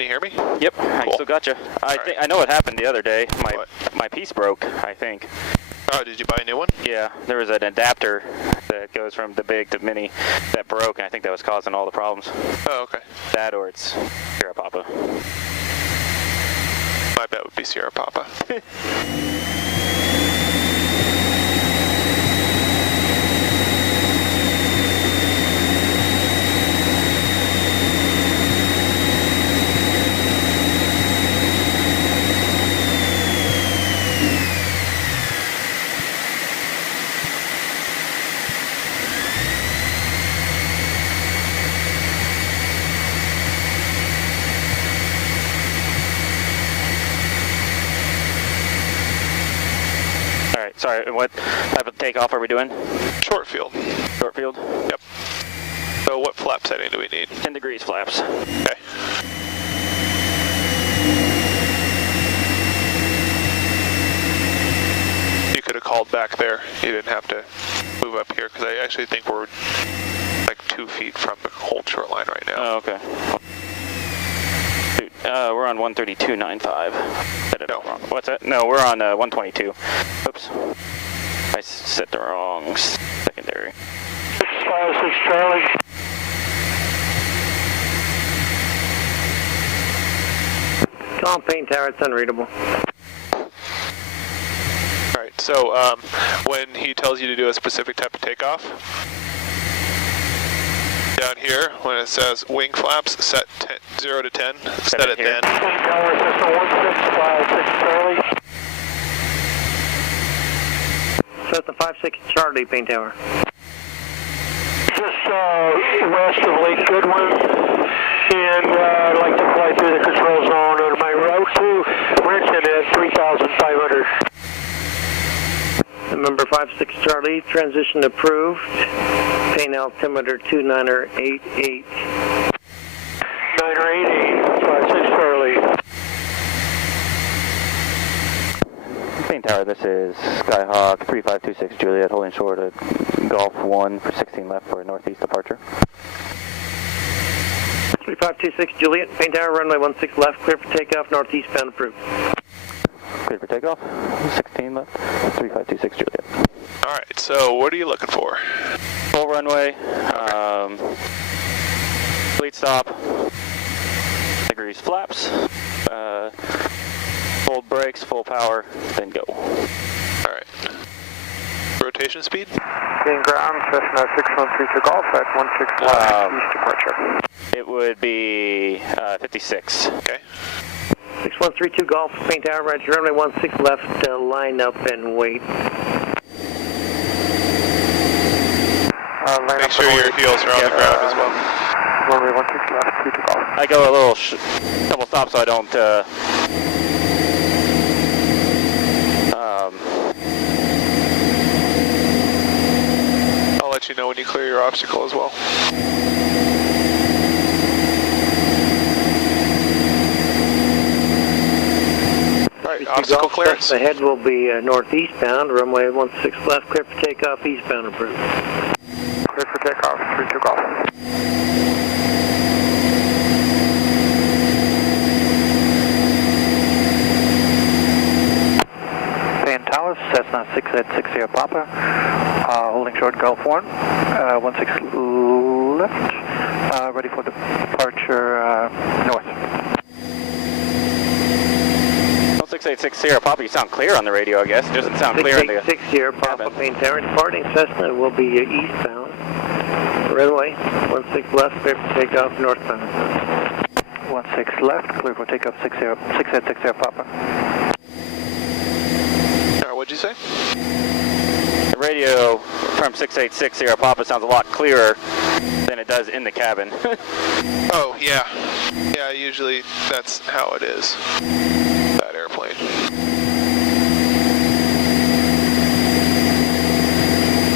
Can you hear me? Yep, cool. I still got you. I know what happened the other day. My piece broke, I think. Oh, did you buy a new one? Yeah, there was an adapter that goes from the big to mini that broke, and I think that was causing all the problems. Oh, okay. That or it's Sierra Papa. My bet would be Sierra Papa. Sorry, what type of takeoff are we doing? Short field. Short field? Yep. So what flap setting do we need? 10 degrees flaps. Okay. You could have called back there. You didn't have to move up here, because I actually think we're like 2 feet from the whole short line right now. Oh, okay. We're on 132.95. No. What's that? No, we're on 122. Oops. I set the wrong secondary. 656 Charlie. Tom Payne Tower, it's unreadable. Alright, so when he tells you to do a specific type of takeoff, down here, when it says wing flaps, set 0 to 10, set it then. Tower, system 1656 Charlie. Cessna 56 Charlie, Payne Tower. Just west of Lake Goodwin, and I'd like to fly through the control zone on my route to Renton at 3,500. Number 56 Charlie, transition approved. Payne altimeter 2988. 988, 56 Charlie. Payne Tower, this is Skyhawk 3526 Juliet, holding short at Golf 1 for 16 left for a northeast departure. 3526 Juliet, Payne Tower, runway 16 left, clear for takeoff, northeastbound approved. Clear for takeoff, 16 left, 3526 Juliet. Alright, so what are you looking for? Full runway, Okay. fleet stop, degrees flaps, full brakes, full power, then go. Alright. Rotation speed? Gain ground, Cessna 6132 Golf at 16 left, east departure. It would be 56. Okay. 6132 Golf, Payne Tower, right, runway 16 left, line up and wait. Make sure your heels are on the ground as well. Runway 16 left, 22 Golf. I go a little double stop so I don't I'll let you know when you clear your obstacle as well. Alright, obstacle clearance. Ahead will be northeastbound, runway 16 left, clear for takeoff, eastbound approved. Clear for takeoff, 32 Golf. Payne Tower, Cessna 6860 Papa, holding short Gulf 1, 16 left, ready for departure north. 686 Sierra Papa, you sound clear on the radio, I guess. It doesn't sound clear in the 686 Sierra Papa, Payne Tower, departing Cessna will be eastbound, runway 16 left, clear for takeoff, northbound. 16 left, clear for takeoff, 6860 Papa. What'd you say? The radio from 686 Sierra Papa sounds a lot clearer than it does in the cabin. Oh, yeah. Yeah, usually that's how it is. That airplane.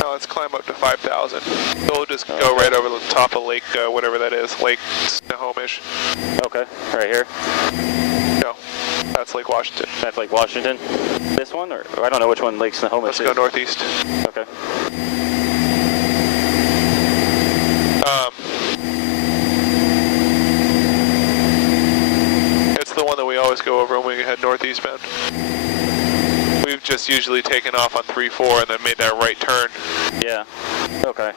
Now let's climb up to 5,000. We'll just go right over the top of Lake, whatever that is, Lake Snohomish. Okay, right here. No, that's Lake Washington. That's Lake Washington. This one, or I don't know which one Lake Snohomish is. Let's go northeast. Okay. northeastbound. We've just usually taken off on 3-4 and then made that right turn. Yeah. Okay.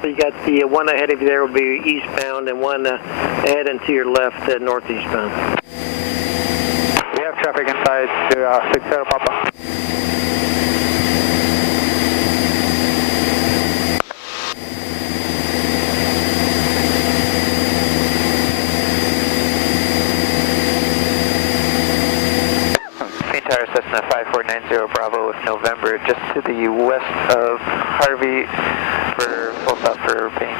So you got the one ahead of you there will be eastbound and one ahead and to your left northeastbound. We have traffic inside to 60 Papa. Tower Cessna 5490 Bravo with November, just to the west of Harvey for full stop for Payne.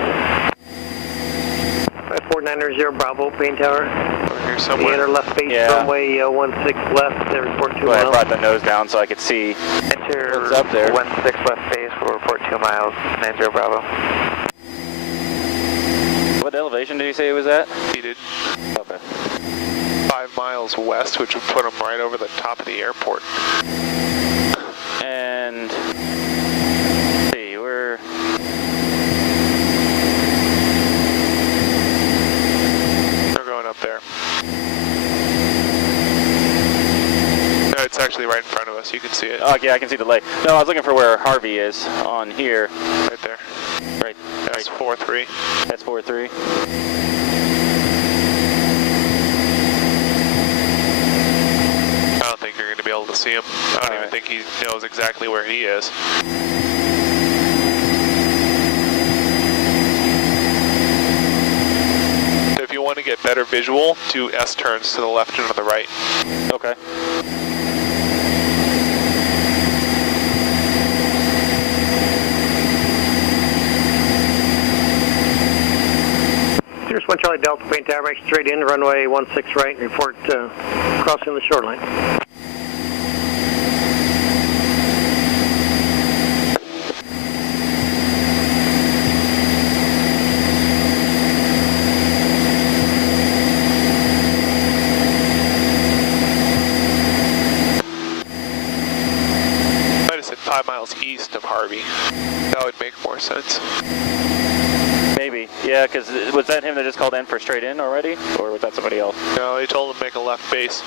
5490 Bravo, Payne Tower. Over here somewhere. Enter left base, runway 16 left, report 2 miles. I brought the nose down so I could see Enter what's up there. 16 left base, will report 2 miles, 90 Bravo. What elevation did you say it was at? He did Okay. 5 miles west, which would put him right over the top of the airport. And let's see, They're going up there. No, it's actually right in front of us. You can see it. oh yeah, I can see the lake. No, I was looking for where Harvey is on here. Right there. Right. That's 4-3. That's 4-3. I don't think you're going to be able to see him. I don't even think he knows exactly where he is. So if you want to get better visual, do S turns to the left and to the right. Okay. Here's 1 Charlie Delta, Payne Tower, back straight in, runway 16 right, and report crossing the shoreline. Might have said 5 miles east of Harvey. That would make more sense. Maybe. Yeah, because was that him that just called in for straight in already? Or was that somebody else? No, they told him to make a left base.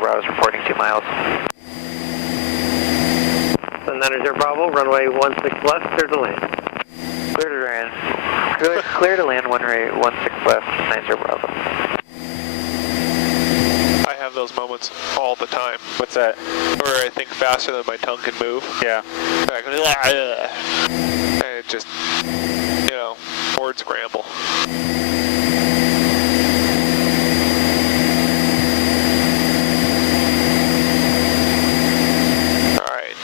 Bravo is reporting 2 miles. 90 Bravo, runway 16 left, clear to land. Clear to land. Clear to land, runway 16 left, 90 Bravo. I have those moments all the time. What's that? Where I think faster than my tongue can move. Yeah. And it just, word scramble.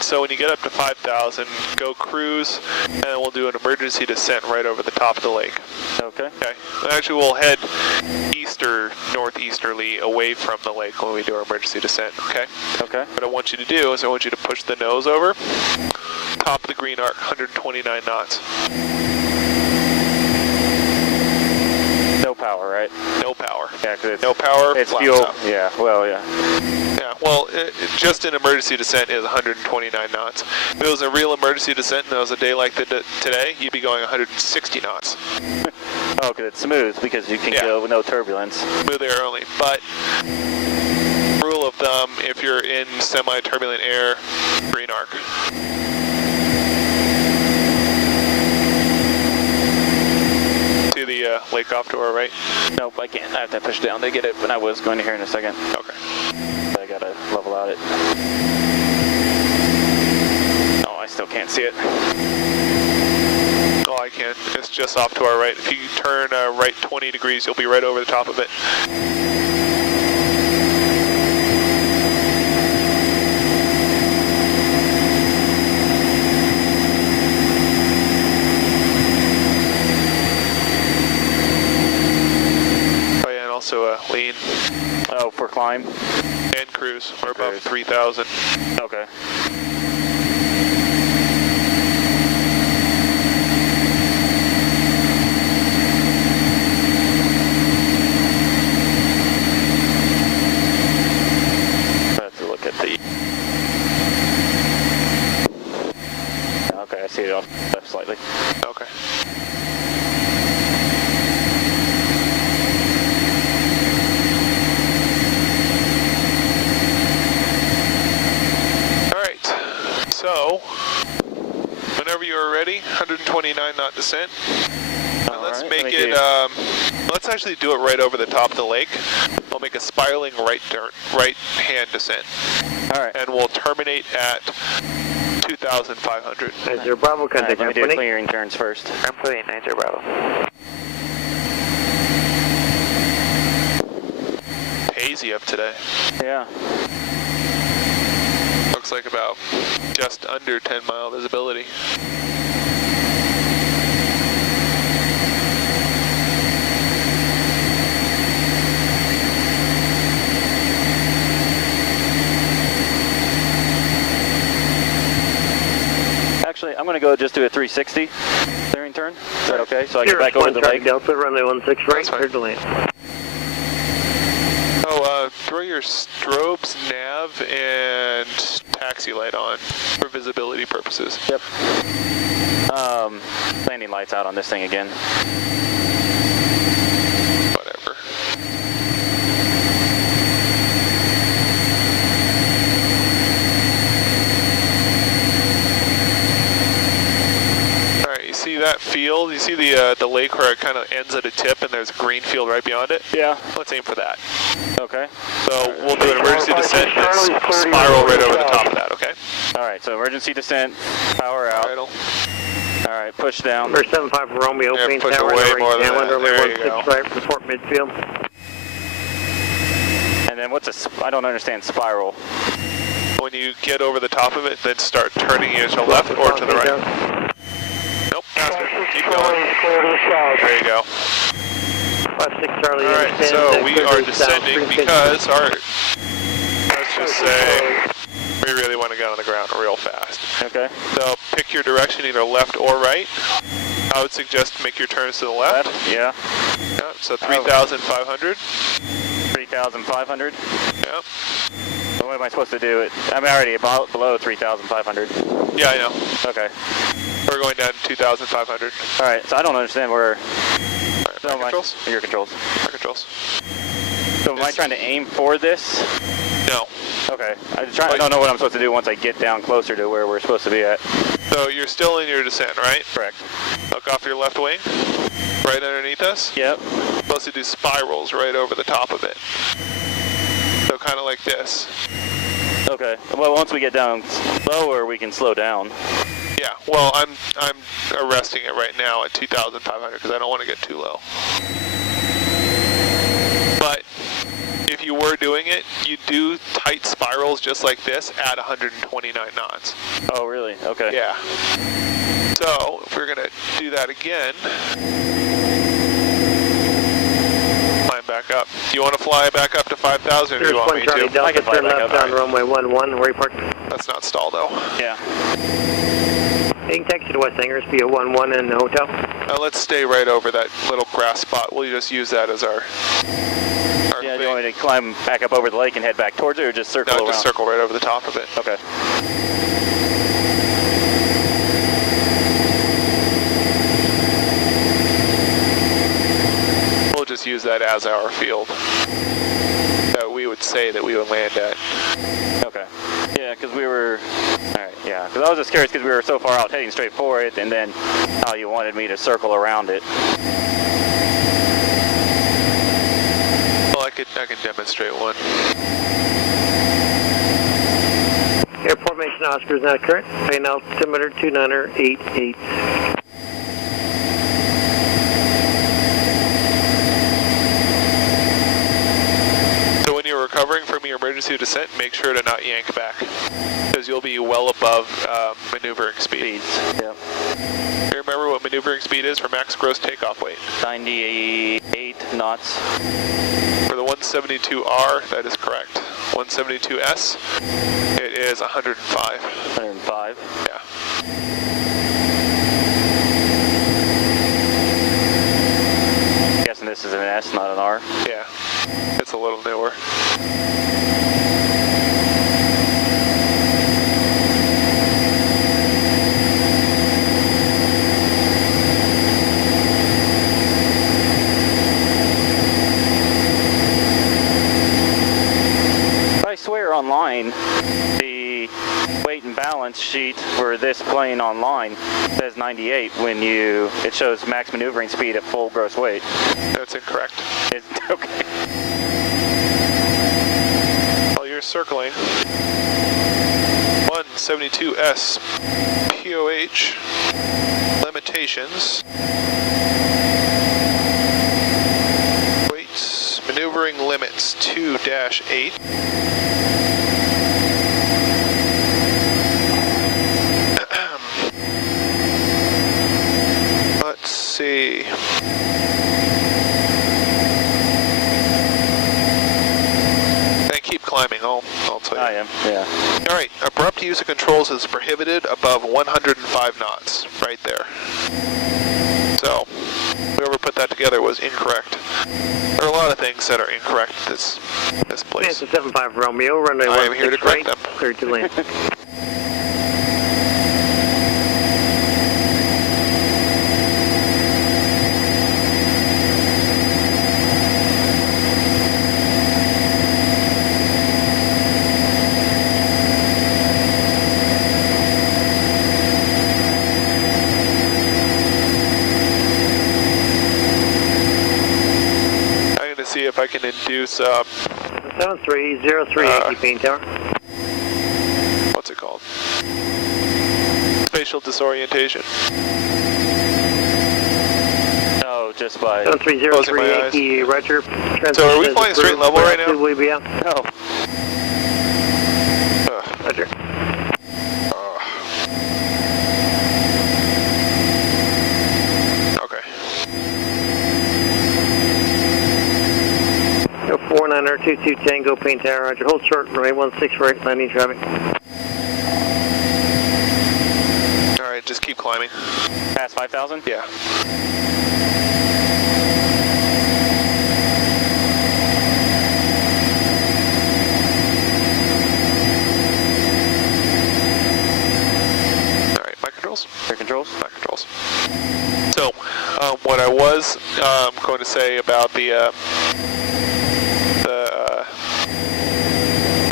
So when you get up to 5,000, go cruise, and then we'll do an emergency descent right over the top of the lake. Okay. Okay. Actually, we'll head northeasterly away from the lake when we do our emergency descent, okay? Okay. What I want you to do is I want you to push the nose over, top of the green arc, 129 knots. No power, right? No power. Yeah, because it's no power. It's fuel. Out. Yeah. Well, yeah. Yeah. Well, just an emergency descent is 129 knots. If it was a real emergency descent and it was a day like today, you'd be going 160 knots. Oh, because it's smooth because you can go with no turbulence. Smooth air only. But rule of thumb, if you're in semi-turbulent air, green arc. The lake off to our right? Nope, I can't. I have to push down to get it, but I was going to here in a second. Okay. But I gotta level out it. still can't see it. Oh, I can. It's just off to our right. If you turn right 20 degrees, you'll be right over the top of it. Oh yeah, and also lean. Oh, for climb? And cruise. We're above 3,000. Okay. Let's look at the... Okay, I see it off left slightly. Okay. So, whenever you are ready, 129 knot descent. And let's make it, let's actually do it right over the top of the lake. We'll make a spiraling right hand descent. All right. And we'll terminate at 2,500. 90 Bravo, contact. Let me do clearing turns first. I'm putting 90 Bravo. Hazy up today. Yeah. Looks like about just under 10-mile visibility. Actually, I'm going to go just do a 360 clearing turn. Is that okay? So I get back over the lake. Delta, runway 16 right, clear to land. Oh, throw your strobes, nav, and taxi light on for visibility purposes. Yep. Landing lights out on this thing again. Whatever. Alright, you see that field? You see the lake where it kind of ends at a tip and there's a green field right beyond it? Yeah. Let's aim for that. Okay. So we'll do an emergency descent and spiral right over the top of that, okay? Alright, so emergency descent, power out. Idle. Alright, push down. Number 75 Romeo, Yeah, main push tower, away more than downwind, that. runway There you 16 go. right, report midfield. And then what's I don't understand spiral. When you get over the top of it, then start turning either to the left or to the right. Nope, faster. Keep going. There you go. 56 Charlie. Alright, so we are descending because let's just say, we really want to get on the ground real fast. Okay. So pick your direction, either left or right. I would suggest make your turns to the left. Yeah. Yeah, so 3,500. 3,500. Yep. So what am I supposed to do? I'm already about below 3,500. Yeah, I know. Okay. We're going down to 2,500. Alright, so I don't understand where... Alright, my controls? Your controls. My controls. So am I trying to aim for this? No. Okay. I don't know what I'm supposed to do once I get down closer to where we're supposed to be at. So you're still in your descent, right? Correct. Look off your left wing, right underneath us. Yep. Supposed to do spirals right over the top of it. So kind of like this. Okay. Well, once we get down lower, we can slow down. Yeah. Well, I'm arresting it right now at 2,500 because I don't want to get too low. But if you were doing it, you do tight spirals just like this at 129 knots. Oh, really? Okay. Yeah. So if we're gonna do that again, climb back up. Do you want to fly back up to 5,000 or do you want me Charlie to? Delta, I can fly turn back left up. down runway 11, where you park. Let's not stall though. Yeah. You can taxi to West Angers via 11 in the hotel. Let's stay right over that little grass spot. We'll just use that as our Yeah, do you want me to climb back up over the lake and head back towards it, or just circle around? No, just circle right over the top of it. Okay. We'll just use that as our field that we would say that we would land at. Okay. Yeah, because we were... Alright, yeah. Because I was just curious because we were so far out heading straight for it, and then how you wanted me to circle around it. Well, I can demonstrate one. Airport Mason Oscar is not current. Main altimeter 2988. So when you're recovering from your emergency descent, make sure to not yank back, because you'll be well above maneuvering speed. Yep. You remember what maneuvering speed is for max gross takeoff weight? 98 knots. For the 172R, that is correct. 172S, it is 105. 105. Yeah. I'm guessing this is an S, not an R. Yeah, it's a little newer. I swear online, the weight and balance sheet for this plane online says 98 when it shows max maneuvering speed at full gross weight. That's incorrect. It's, okay. While you're circling, 172S POH limitations. Weights, maneuvering limits 2-8. Let's see. And keep climbing, I'll tell you. I am, yeah. Alright, abrupt use of controls is prohibited above 105 knots, right there. So, whoever put that together was incorrect. There are a lot of things that are incorrect this place. It's a 75 Romeo, runway I am here to 16 correct right, them. clear to land. See if I can induce 7303 Yankee Pain Tower. what's it called? Spatial disorientation. No, just by... 7303 Yankee Roger. So are we flying straight level right now? Will we be out? No. Roger. Okay. 4922 Tango Pain Tower, Roger. Hold short, runway 16 right, landing traffic. Alright, just keep climbing. Past 5,000? Yeah. Alright, my controls? Air controls? My controls. So, what I was going to say about the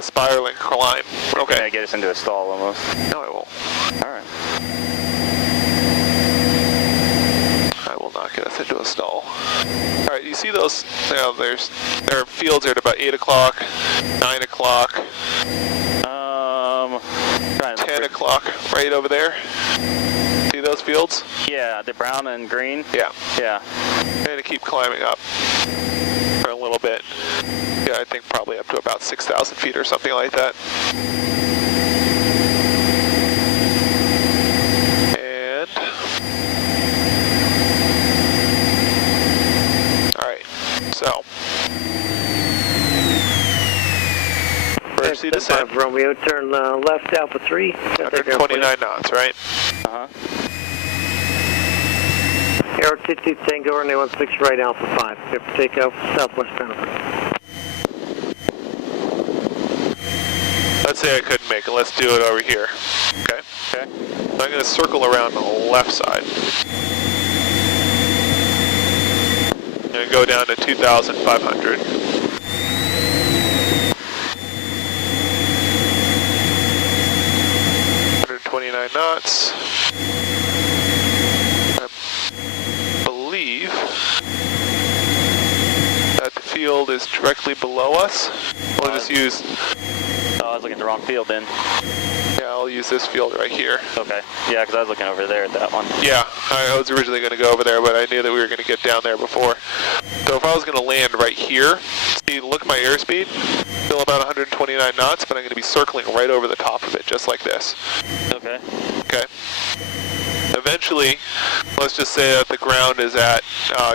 spiraling climb. Okay. Gonna get us into a stall almost. No, I won't. Alright. I will not get us into a stall. Alright, you see those, there are fields there at about 8 o'clock, 9 o'clock, 10 o'clock, right over there. See those fields? Yeah, the brown and green? Yeah. Yeah. I'm going to keep climbing up for a little bit. Yeah, I think probably up to about 6,000 feet or something like that. And... Alright, so... emergency descent. Romeo, turn left Alpha 3. 129 knots, right? Uh-huh. Aero 22 Tango, runway 16 right, Alpha 5. Clear for takeoff, southwest bound. Let's say I couldn't make it. Let's do it over here. Okay? Okay. So I'm going to circle around the left side. I'm going to go down to 2,500. 129 knots. I believe that the field is directly below us. We'll just use... was looking at the wrong field then. Yeah, I'll use this field right here. Okay. Yeah, because I was looking over there at that one. Yeah, I was originally going to go over there, but I knew that we were going to get down there before. So if I was going to land right here, see, look at my airspeed, still about 129 knots, but I'm going to be circling right over the top of it, just like this. Okay. Okay. Eventually, let's just say that the ground is at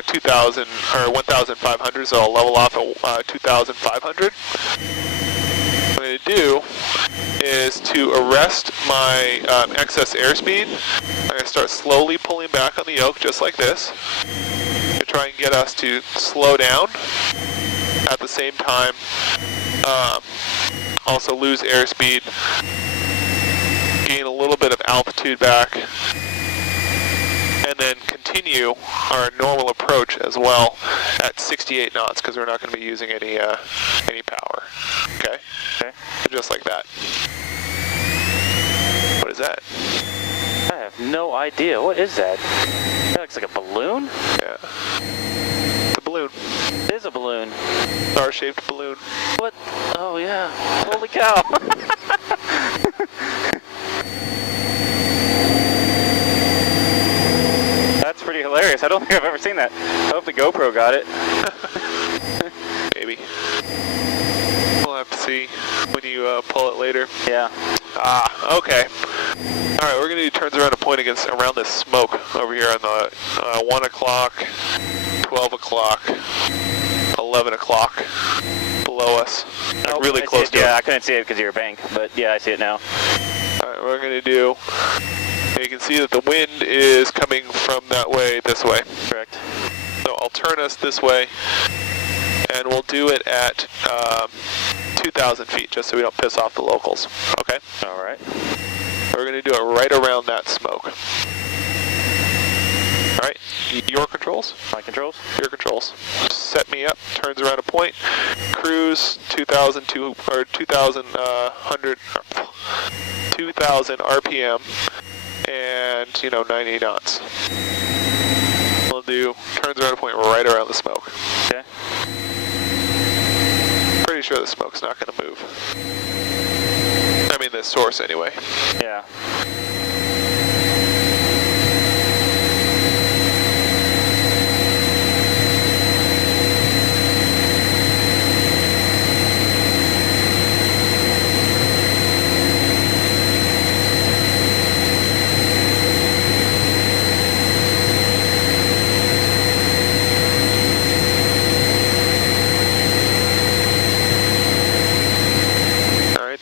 2,000 or 1,500, so I'll level off at 2,500. What I'm going to do is to arrest my excess airspeed. I'm going to start slowly pulling back on the yoke, just like this, to try and get us to slow down. At the same time, also lose airspeed, gain a little bit of altitude back, and then continue our normal approach as well at 68 knots, because we're not going to be using any power. Okay? Okay. So just like that. What is that? I have no idea. What is that? That looks like a balloon? Yeah. It's a balloon. It is a balloon. Star-shaped balloon. What? Oh, yeah. Holy cow. That's pretty hilarious. I don't think I've ever seen that. I hope the GoPro got it. Maybe. We'll have to see when you pull it later. Yeah. Ah, okay. All right, we're going to do turns around and point around this smoke over here on the 1 o'clock, 12 o'clock, 11 o'clock below us. Like really close to it. Yeah, I couldn't see it because of your bank, but yeah, I see it now. All right, what we're going to do, you can see that the wind is coming from that way, this way. Correct. So I'll turn us this way, and we'll do it at 2,000 feet, just so we don't piss off the locals. Okay? All right. We're going to do it right around that smoke. All right, your controls? My controls? Your controls. Set me up, turns around a point, cruise 2,000 RPM, and 90 knots. We'll do turns around a point right around the smoke. Okay. Pretty sure the smoke's not going to move. I mean, the source anyway. Yeah.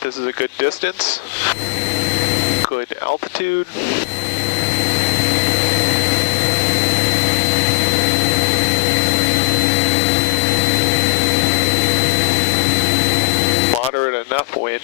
This is a good distance, good altitude. Moderate enough wind.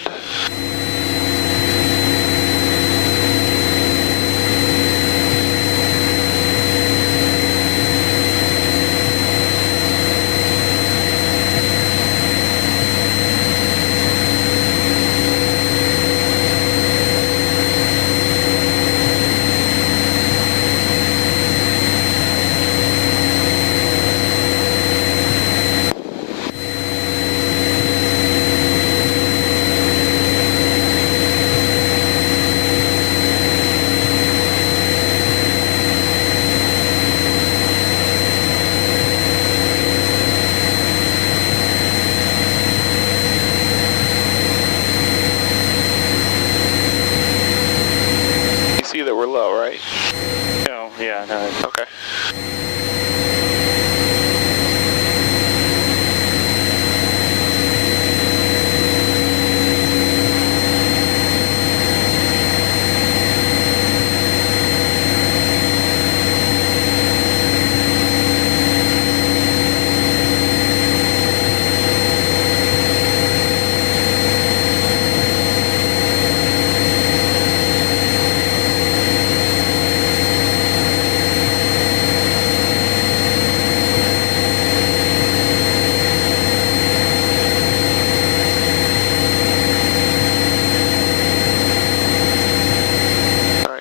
See that we're low, right? No, yeah, no. Okay.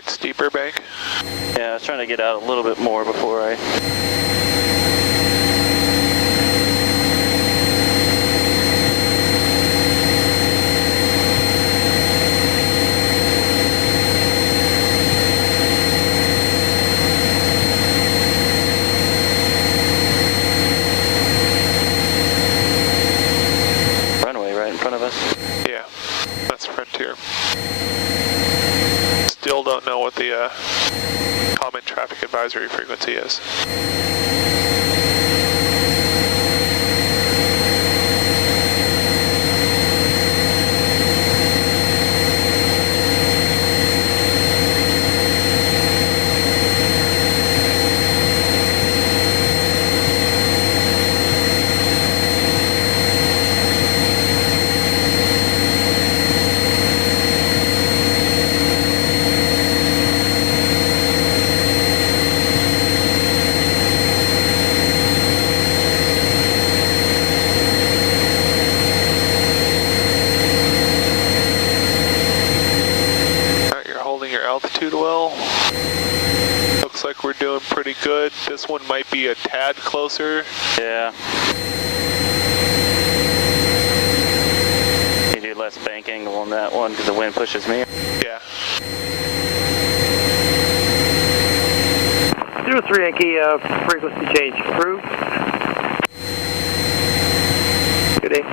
Steeper bank? Yeah, I was trying to get out a little bit more before I... front of us. Yeah, that's Frontier. Still don't know what the common traffic advisory frequency is. Altitude well. Looks like we're doing pretty good. This one might be a tad closer. Yeah. You do less bank angle on that one because the wind pushes me. Yeah. 03 Yankee, frequency change approved. Good day.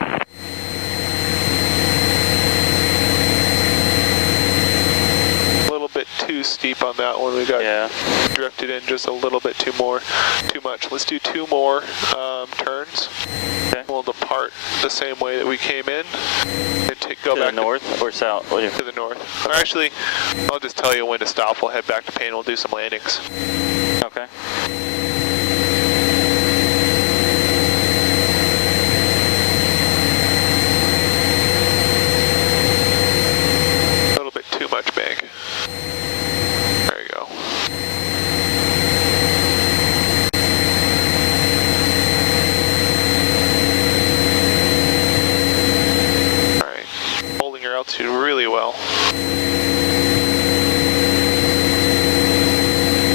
Bit too steep on that one. We got drifted in just a little bit too much. Let's do 2 more turns. Okay. We'll depart the same way that we came in and go to back the north or south. To the north. Or actually, I'll just tell you when to stop. We'll head back to Payne. We'll do some landings. Okay. A little bit too much bank. There you go. Alright, holding your altitude really well.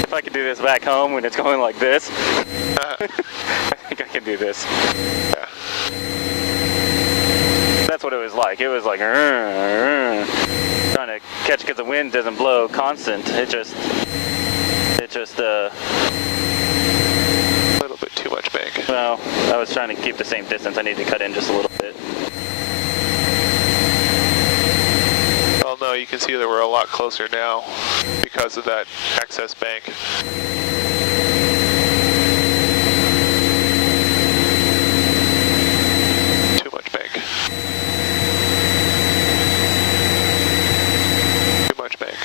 If I could do this back home when it's going like this, I think I can do this. Yeah. That's what it was like. It was like trying to catch because the wind doesn't blow constant. It just a little bit too much bank. Well, I was trying to keep the same distance. I need to cut in just a little bit. Well, no, you can see that we're a lot closer now because of that excess bank. Too much bank. Too much bank.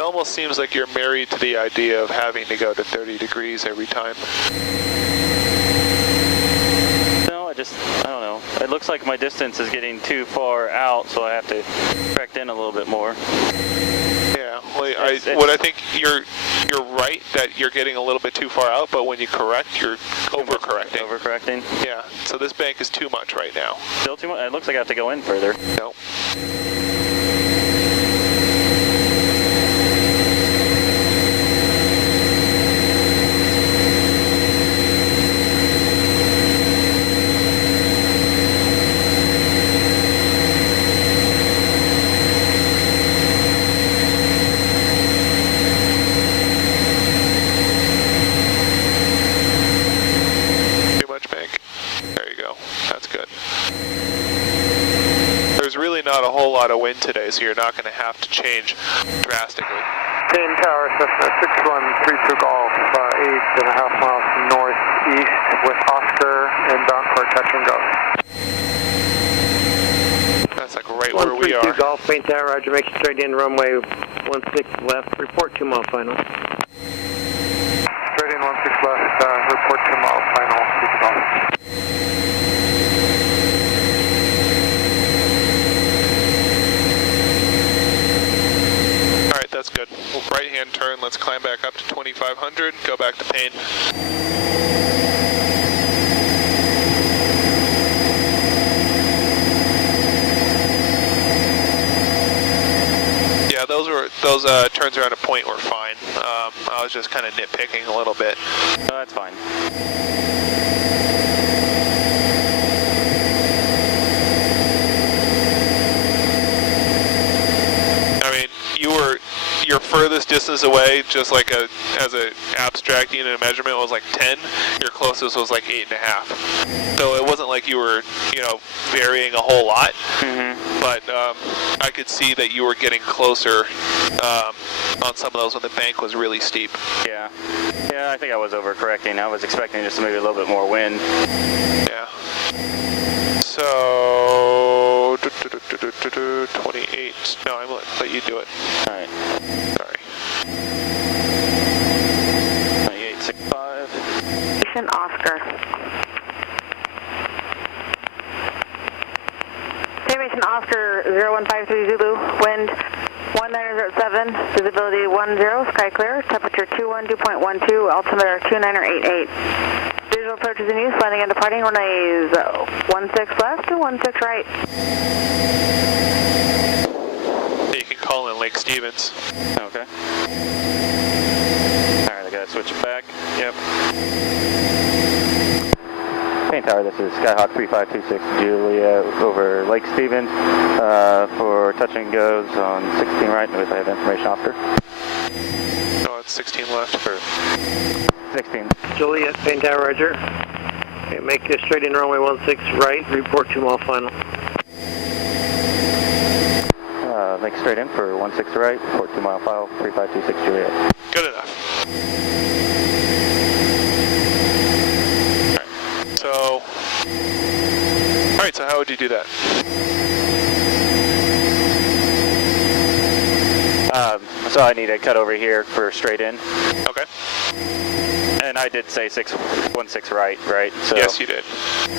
Almost seems like you're married to the idea of having to go to 30 degrees every time. No, I don't know. It looks like my distance is getting too far out, so I have to correct in a little bit more. Yeah, well, I think you're right that you're getting a little bit too far out, but when you correct, you're overcorrecting. Overcorrecting? Yeah, so this bank is too much right now. Still too much? It looks like I have to go in further. No. Not a whole lot of wind today, so you're not going to have to change drastically. 10 Tower, Cessna 6132 Golf, 8.5 miles northeast with Oscar inbound for touch and go. That's like right where we are. 132 Golf, Payne Tower, Roger, make it straight in, runway 16 left, report 2 mile final. Straight in 16 left, report 2 mile final, speak Golf. That's good. Right hand turn, let's climb back up to 2500, go back to Payne. Yeah, those turns around a point were fine. I was just kind of nitpicking a little bit. No, that's fine. I mean, your furthest distance away, just like as a abstract unit of measurement, was like 10. Your closest was like 8.5. So it wasn't like you were, varying a whole lot. Mm-hmm. But I could see that you were getting closer on some of those when the bank was really steep. Yeah. Yeah, I think I was overcorrecting. I was expecting just maybe a little bit more wind. Yeah. So 28. No, I'm gonna let you do it. All right. Sorry. 28.65. Station Oscar. Station Oscar 0153 Zulu. Wind 1907. Visibility 10. Sky clear. Temperature 212.12. Altimeter 2988. Visual approaches in use. Landing and departing. Runways 16 left and 16 right. You can call in Lake Stevens. Okay. Alright, I gotta switch it back. Yep. Main tower, this is Skyhawk 3526 Julia over Lake Stevens for touch and goes on 16 right, and if I have information Oscar. No, it's 16 left. For 16. Juliet, Pain Tower, Roger. Okay, make a straight in runway 16 right, report 2 mile final. Make straight in for 16 right, report 2 mile file, 3526 Juliet. Good enough. Alright, so how would you do that? So I need to cut over here for straight in. Okay. And I did say 16 right? So, Yes, you did.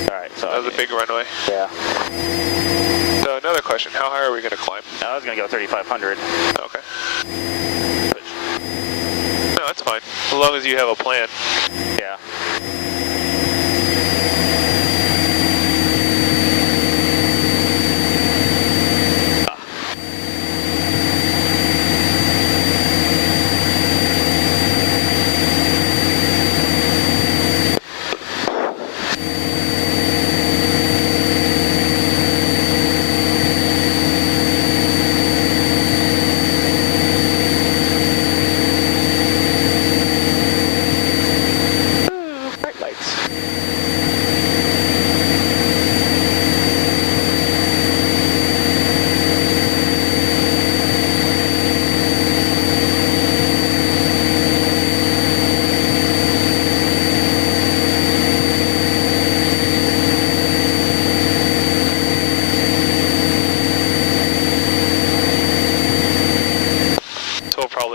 Alright, so that was a big runway. Yeah. So another question, how high are we going to climb? I was going to go 3,500. Okay. No, that's fine, as long as you have a plan. Yeah.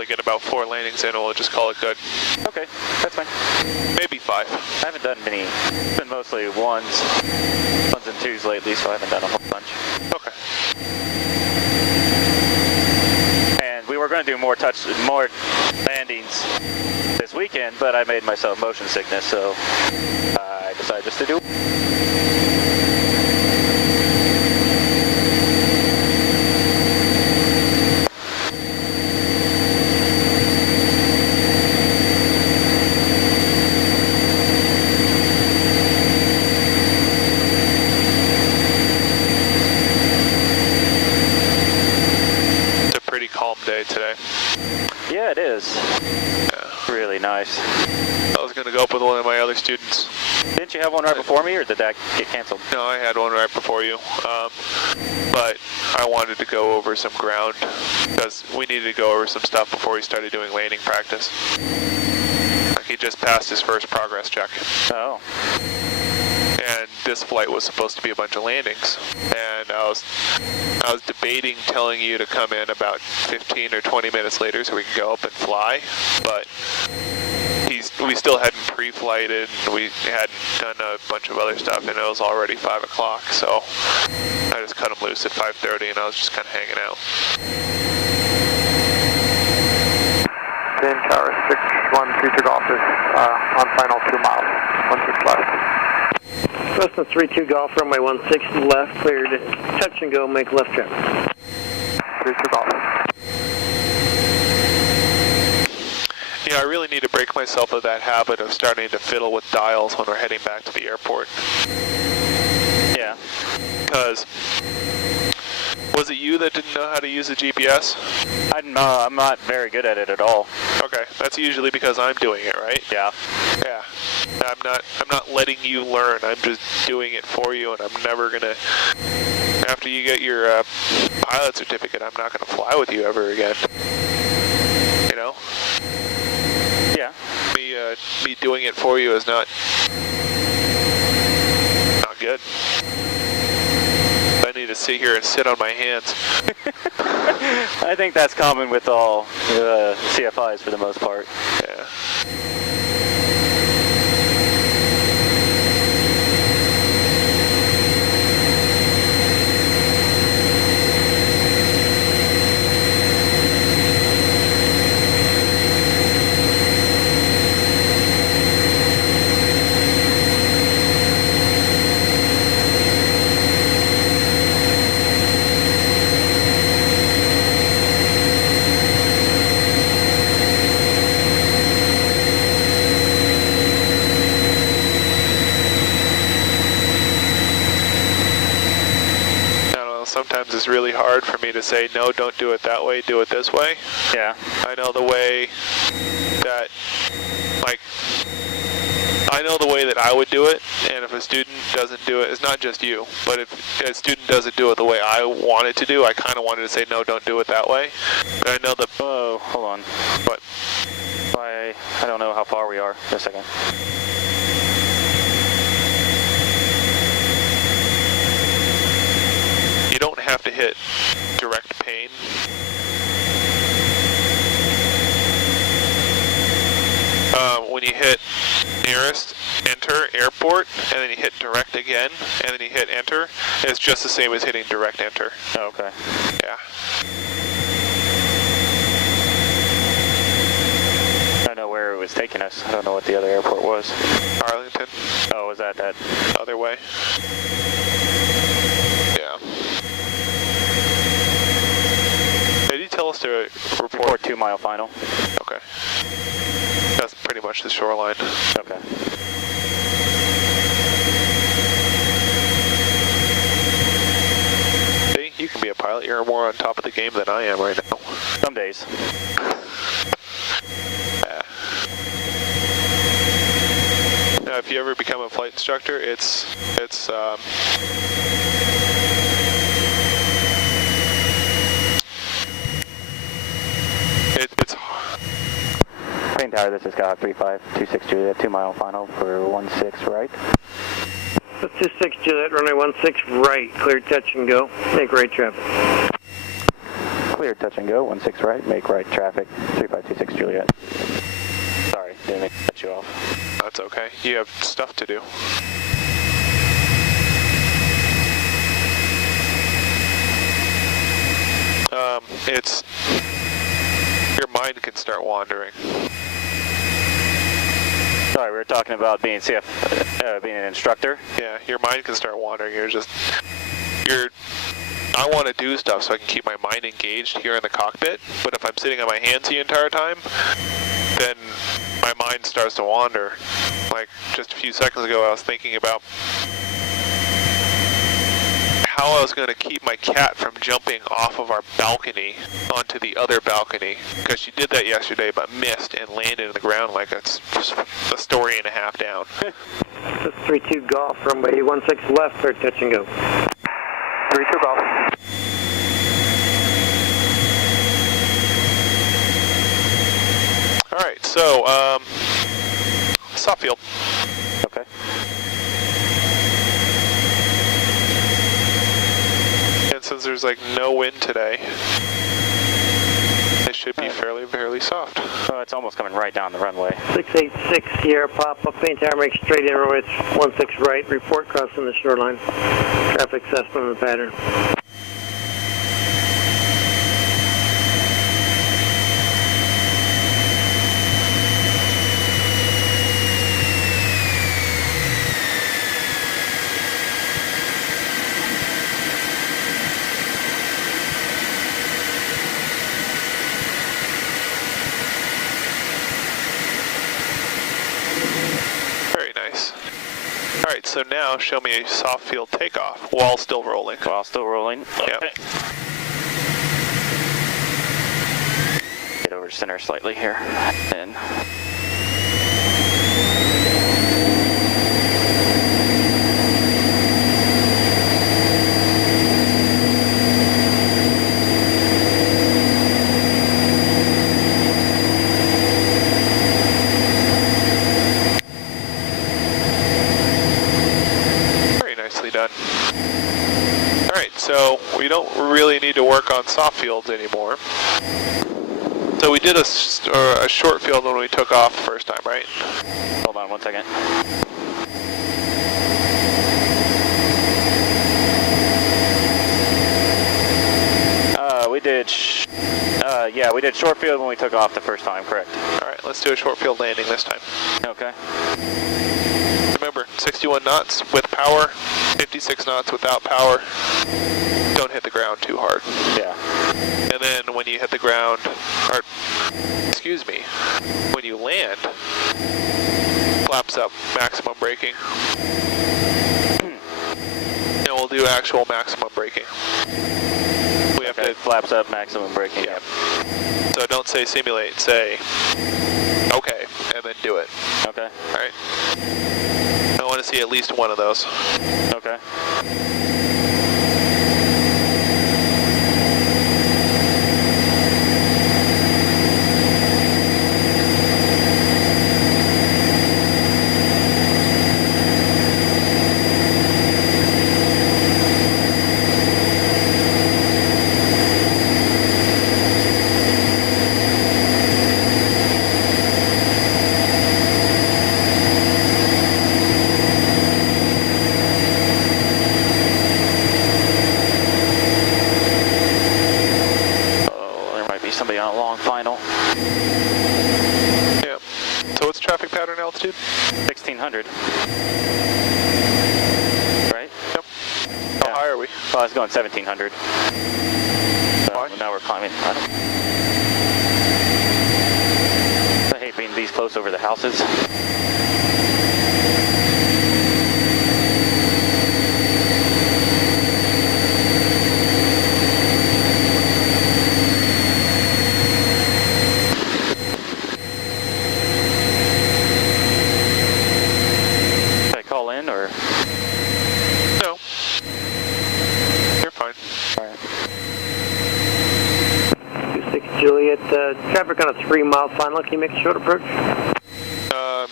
Get about 4 landings in, and we'll just call it good. Okay, that's fine. Maybe 5. I haven't done many. It's been mostly ones and twos lately, so I haven't done a whole bunch. Okay. And we were going to do more landings this weekend, but I made myself motion sickness, so I decided just to do it. Calm day today. Yeah, it is. Yeah. Really nice. I was going to go up with one of my other students. Didn't you have one right before me, or did that get canceled? No, I had one right before you. But I wanted to go over some ground because we needed to go over some stuff before we started doing landing practice. Like he just passed his first progress check. Oh. And this flight was supposed to be a bunch of landings, and I was debating telling you to come in about 15 or 20 minutes later so we can go up and fly, but we still hadn't pre-flighted, and we hadn't done a bunch of other stuff, and it was already 5 o'clock, so I just cut him loose at 5:30, and I was just kind of hanging out. Pin Tower 613 Golf is on final 2 miles, 16 left. Cessna 32 Golf, runway 16 left, cleared. Touch and go, make left trim. 32 Golf. Yeah, I really need to break myself of that habit of starting to fiddle with dials when we're heading back to the airport. Yeah. Because, was it you that didn't know how to use the GPS? I'm not very good at it at all. Okay, that's usually because I'm doing it, right? Yeah. Yeah. I'm not letting you learn. I'm just doing it for you, and I'm never gonna. After you get your pilot certificate, I'm not gonna fly with you ever again. You know? Yeah. Me doing it for you is not good. I need to sit here and sit on my hands. I think that's common with all CFIs for the most part. Yeah. Sometimes it's really hard for me to say, no, don't do it that way, do it this way. Yeah. I know the way that, I know the way that I would do it, and if a student doesn't do it, it's not just you, but if a student doesn't do it the way I want it to do, I kind of wanted to say, no, don't do it that way. But I know the... Oh, hold on. What? I don't know how far we are. Just a second. You don't have to hit direct pane. When you hit nearest, enter, airport, and then you hit direct again, and then you hit enter, it's just the same as hitting direct enter. Oh, okay. Yeah. I don't know where it was taking us. I don't know what the other airport was. Arlington. Oh, was that Other way. Yeah. Did you tell us to report 2 mile final? Okay. That's pretty much the shoreline. Okay. See, you can be a pilot. You're more on top of the game than I am right now. Some days. Yeah. Now, if you ever become a flight instructor, it's Main tower, this is Scott 3526 Juliet, 2 mile final for 16 right. 26 Juliet, runway 16 right, clear touch and go, make right traffic. Clear touch and go, 16 right, make right traffic, 3526 Juliet. Sorry, didn't mean to cut you off. That's okay. You have stuff to do. It's your mind can start wandering. Sorry, we were talking about being being an instructor. Yeah, your mind can start wandering. I want to do stuff so I can keep my mind engaged here in the cockpit, but if I'm sitting on my hands the entire time, then my mind starts to wander. Like just a few seconds ago, I was thinking about how I was going to keep my cat from jumping off of our balcony onto the other balcony, because she did that yesterday but missed and landed on the ground like a story and a half down. 32 Golf, runway 16 left, clear touch and go. 32 Golf. Alright, so, soft field. Okay. And since there's like no wind today, it should be fairly soft. Oh, it's almost coming right down the runway. 686 Sierra Papa, main tower, make straight in, runway 16 right, report crossing the shoreline. Traffic assessment of the pattern. Alright, so now show me a soft field takeoff while still rolling. While still rolling. Okay. Yep. Get over center slightly here. And done. Alright, so we don't really need to work on soft fields anymore. So we did a short field when we took off the first time, right? hold on 1 second. Yeah, we did short field when we took off the first time, correct. Alright, let's do a short field landing this time. Okay. Remember, 61 knots with power, 56 knots without power. Don't hit the ground too hard. Yeah. And then when you hit the ground, or excuse me, when you land, flaps up, maximum braking. And we'll do actual maximum braking. We have to flaps up, maximum braking. Yeah. So don't say simulate, say okay, and then do it. Okay. Alright. I want to see at least one of those. Okay. Somebody on a long final. Yeah. So what's traffic pattern altitude? 1600. Right? Yep. How high are we? Well, it's going 1700. Why? Now we're climbing. I hate being these close over the houses. Or no, you're fine. All right. 26 Juliet, traffic on a 3-mile final. Can you make a short approach?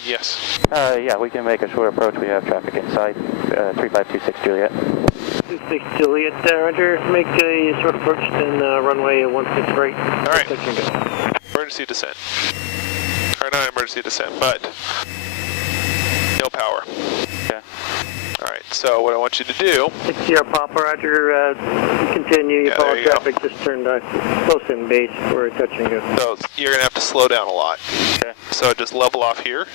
Yes. Yeah, we can make a short approach. We have traffic inside. 3526 Juliet. 26 Juliet, Roger. Make a short approach, then runway 16 right. All right. Emergency descent. Or not emergency descent, but no power. Okay. Alright, so what I want you to do... 60 Papa, Roger, continue, you follow traffic, just turn close in base for a touch and go. So you're going to have to slow down a lot. Okay. So just level off here.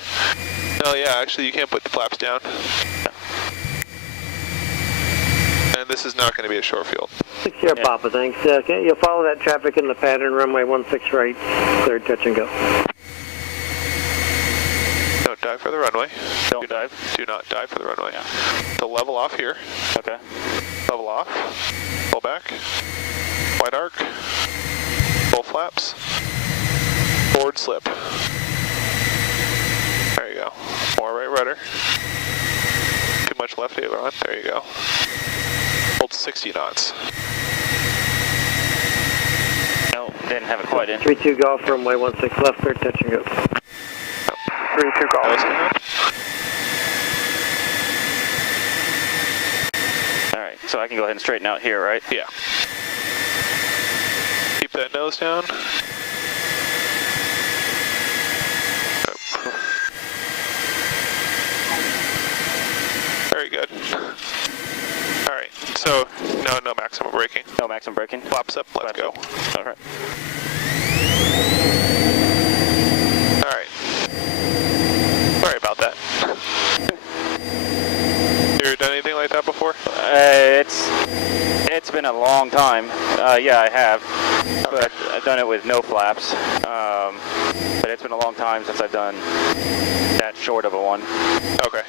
No, yeah, actually you can't put the flaps down. And this is not going to be a short field. 60 Papa, thanks. Okay, you'll follow that traffic in the pattern, runway 16 right, cleared, touch and go. Don't dive for the runway. Don't dive. Do not dive for the runway. Yeah. So level off here. Okay. Level off. Pull back. Wide arc. Full flaps. Forward slip. There you go. More right rudder. Too much left aileron. There you go. Hold 60 knots. No, didn't have it quite in. 32 golf, runway 16 left, clear, touch and go. 32 golf. Alright, so I can go ahead and straighten out here, right? Yeah. Keep that nose down. Very good. Alright, so no maximum braking. No maximum braking? Flaps up, let's go. Alright. Alright. Sorry about that. You ever done anything like that before? It's been a long time. Yeah, I have. Okay. But I've done it with no flaps. But it's been a long time since I've done that short of a one. Okay.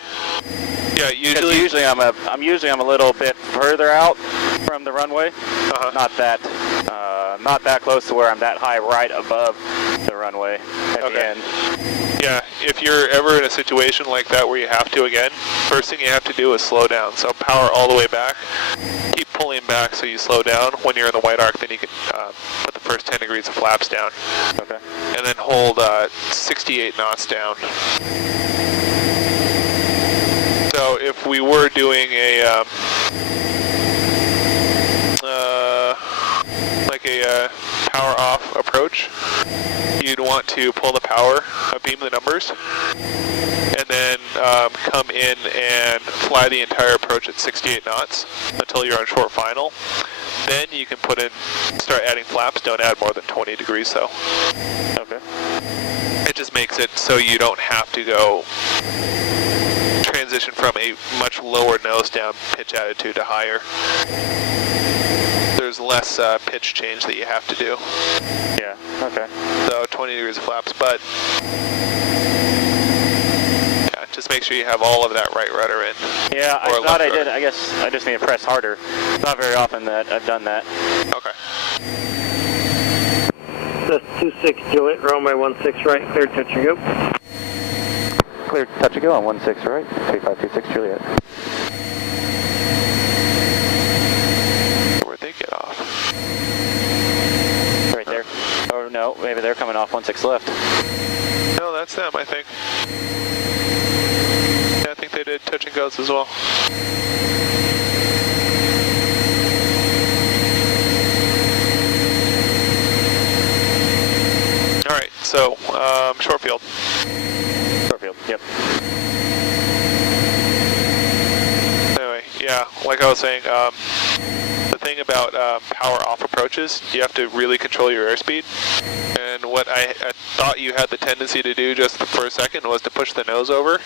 Yeah, usually I'm a little bit further out from the runway. Not that close to where I'm that high right above the runway at the end. Yeah, if you're ever in a situation like that where you have to again, first thing you have to do is slow down. So power all the way back. Keep pulling back so you slow down. When you're in the white arc, then you can put the first 10 degrees of flaps down. Okay. And then hold 68 knots down. So if we were doing a power off approach, you'd want to pull the power, beam the numbers, and then come in and fly the entire approach at 68 knots until you're on short final. Then you can start adding flaps. Don't add more than 20 degrees though. Okay. It just makes it so you don't have to go transition from a much lower nose down pitch attitude to higher. There's less pitch change that you have to do. Yeah, okay. So 20 degrees of flaps, but yeah, just make sure you have all of that right rudder in. Yeah, I thought I did. I guess I just need to press harder. It's not very often that I've done that. Okay. That's 26 Juliet, runway 16 right, clear, touch and go. Clear, touch and go on 16 right, 3526 Juliet. Where'd they get off? Right there. Or no, maybe they're coming off 16 left. No, that's them, I think. Yeah, I think they did touch and goes as well. All right, so short field. Short field, yep. Anyway, yeah, like I was saying, the thing about power off approaches, you have to really control your airspeed. And what I thought you had the tendency to do just for a second was to push the nose over.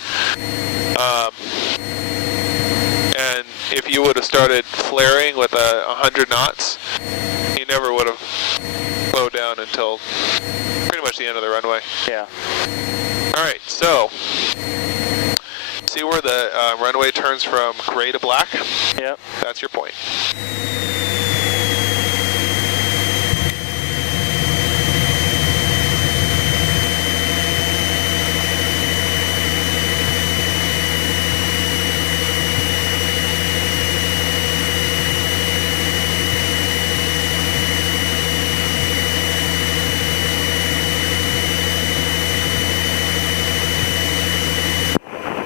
And if you would have started flaring with 100 knots, you never would have slowed down until pretty much the end of the runway. Yeah. All right, so see where the runway turns from gray to black? Yep. That's your point.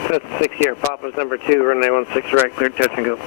That's 6 here, Papa's number 2, runway 16 right, clear, touch and go.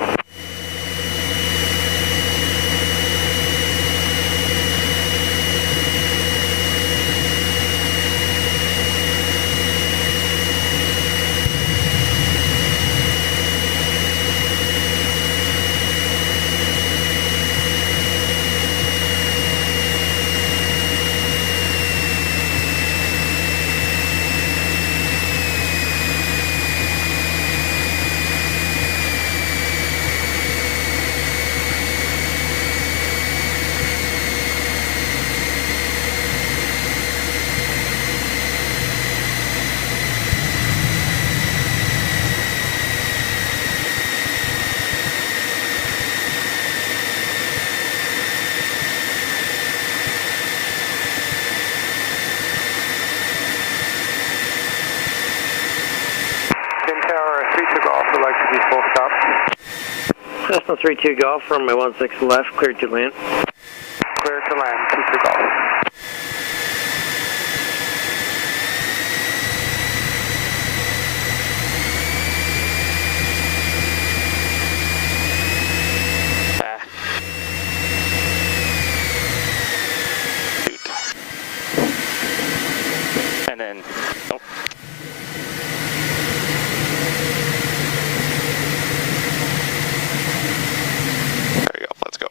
Cessna 32 Golf, runway 16 left, clear to land. Clear to land, 22 Golf. And then, oh. There you go, let's go.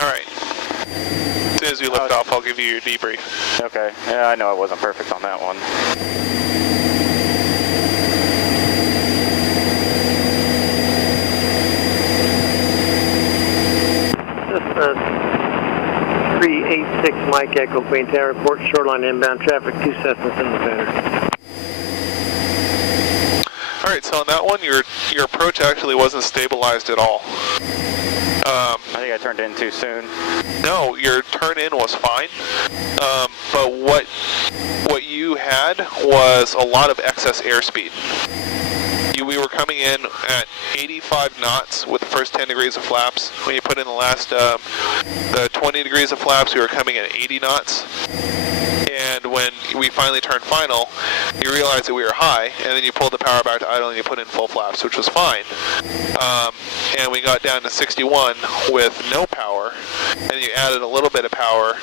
All right. As soon as we lift off, I'll give you your debrief. Okay. Yeah, I know I wasn't perfect on that one. Cessna 386 Mike Echo, Queen Tower, report shoreline inbound traffic, 2 Cessnas in the center. Alright, so on that one, your approach actually wasn't stabilized at all. I think I turned in too soon. No, your turn in was fine, but what you had was a lot of excess airspeed. We were coming in at 85 knots with the first 10 degrees of flaps. When you put in the last, the 20 degrees of flaps, we were coming at 80 knots. And when we finally turned final, you realized that we were high, and then you pulled the power back to idle and you put in full flaps, which was fine. And we got down to 61 with no power, and you added a little bit of power,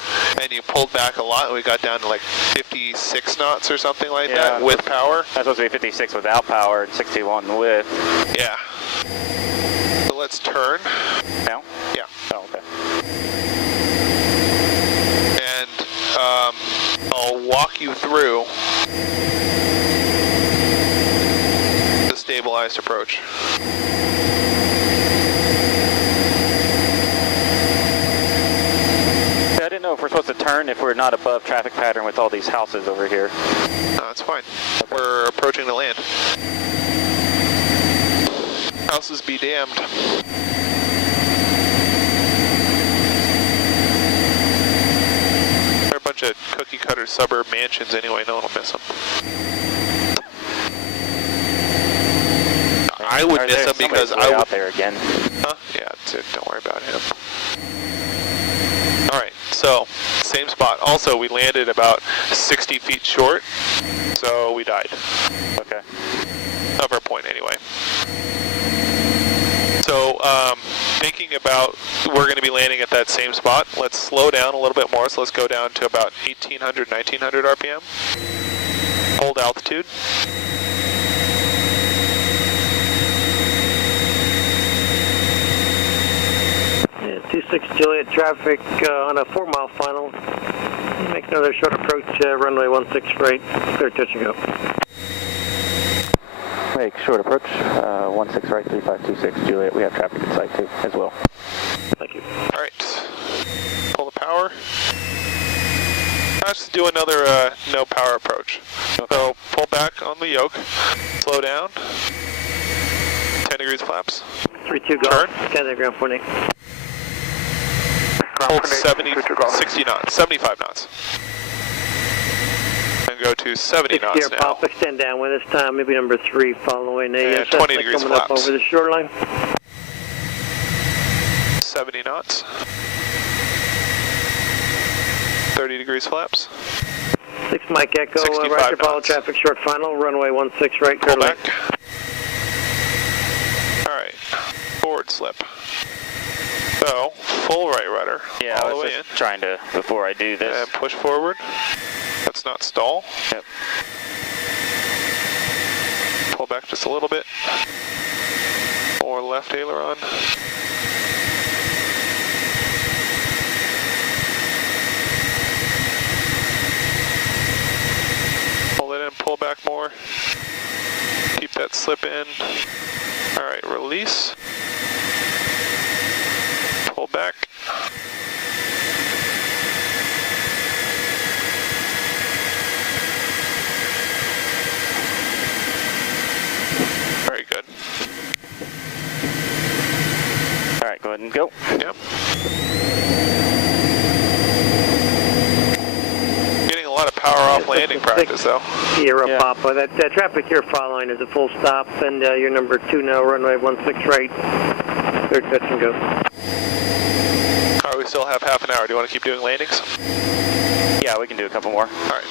and you pulled back a lot, and we got down to like 56 knots or something like that with power. That's supposed to be 56 without power and 61 with. Yeah. So let's turn. Now? Yeah. Oh, okay. And I'll walk you through the stabilized approach. I didn't know if we're supposed to turn if we're not above traffic pattern with all these houses over here. No, that's fine. Okay. We're approaching the land. Houses be damned. They're a bunch of cookie cutter suburb mansions anyway, no one will miss them. I would miss them because I would... out there again. Huh? Yeah, that's it. Don't worry about him. Alright, so, same spot. Also, we landed about 60 feet short, so we died. Okay. Of our point, anyway. So, thinking about, we're going to be landing at that same spot. Let's slow down a little bit more, so let's go down to about 1800, 1900 RPM. Hold altitude. Yeah, 26 Juliet traffic on a 4-mile final. Make another short approach, runway 16 right, clear touch and go. Make short approach, 16 right, 3526 Juliet. We have traffic in sight too, as well. Thank you. All right, pull the power. Let's do another no power approach. Okay. So pull back on the yoke, slow down, 10 degrees flaps. 32 go. Turn. Scan ground 48. Hold 70, 60 knots, 75 knots. And go to 70 knots now. Pop, extend downwind this time, maybe number 3 following a 20 degrees coming flaps. up over the shoreline. 70 knots. 30 degrees flaps. 6 Mike Echo, 65 right to follow knots. traffic short final, runway 16 right, Pull clear back. lane. Alright, forward slip. So, full right rudder, Yeah, all I the was way in. just trying to, before I do this. And push forward. Let's not stall. Yep. Pull back just a little bit. Or left aileron. Pull it in, pull back more. Keep that slip in. Alright, release. Pull back. Very good. Alright, go ahead and go. Yep. Getting a lot of power off landing practice though. Sierra Yeah. Papa. That traffic you're following is a full stop, and you're number 2 now, runway 16 right, clear touch and go. Alright, we still have half an hour. Do you want to keep doing landings? Yeah, we can do a couple more. Alright.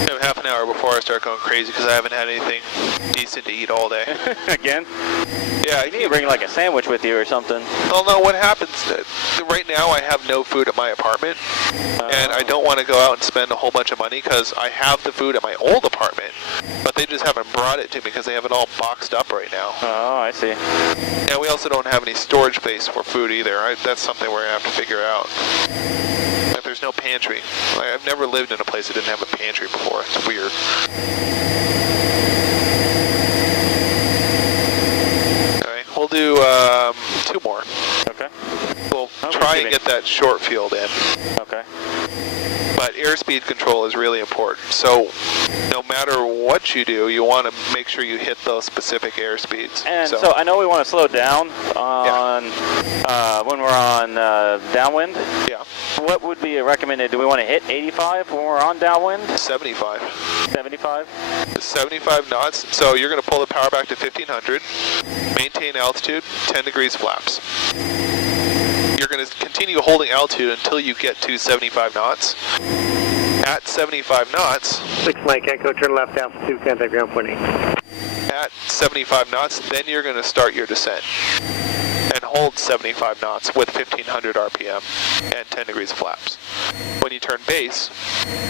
I have half an hour before I start going crazy because I haven't had anything decent to eat all day. Again? Yeah, You need to bring like a sandwich with you or something. well, no, what happens, right now I have no food at my apartment, and I don't want to go out and spend a whole bunch of money because I have the food at my old apartment, but they just haven't brought it to me because they have it all boxed up right now. Oh, I see. And we also don't have any storage space for food either. That's something we're going to have to figure out. Like, there's no pantry. Like, I've never lived in a place that didn't have a pantry before. It's weird. Okay, we'll do 2 more. Okay. We'll try and get that short field in. Okay. But but airspeed control is really important. So no matter what you do, you want to make sure you hit those specific airspeeds. And so I know we want to slow down on when we're on downwind. Yeah. What would be recommended? Do we want to hit 85 when we're on downwind? 75. 75? 75 knots. So you're going to pull the power back to 1500, maintain altitude, 10 degrees flaps. You're going to continue holding altitude until you get to 75 knots. At 75 knots... 6 Mike Echo, turn left altitude, contact ground point 8. At 75 knots, then you're going to start your descent. And hold 75 knots with 1500 RPM and 10 degrees of flaps. When you turn base,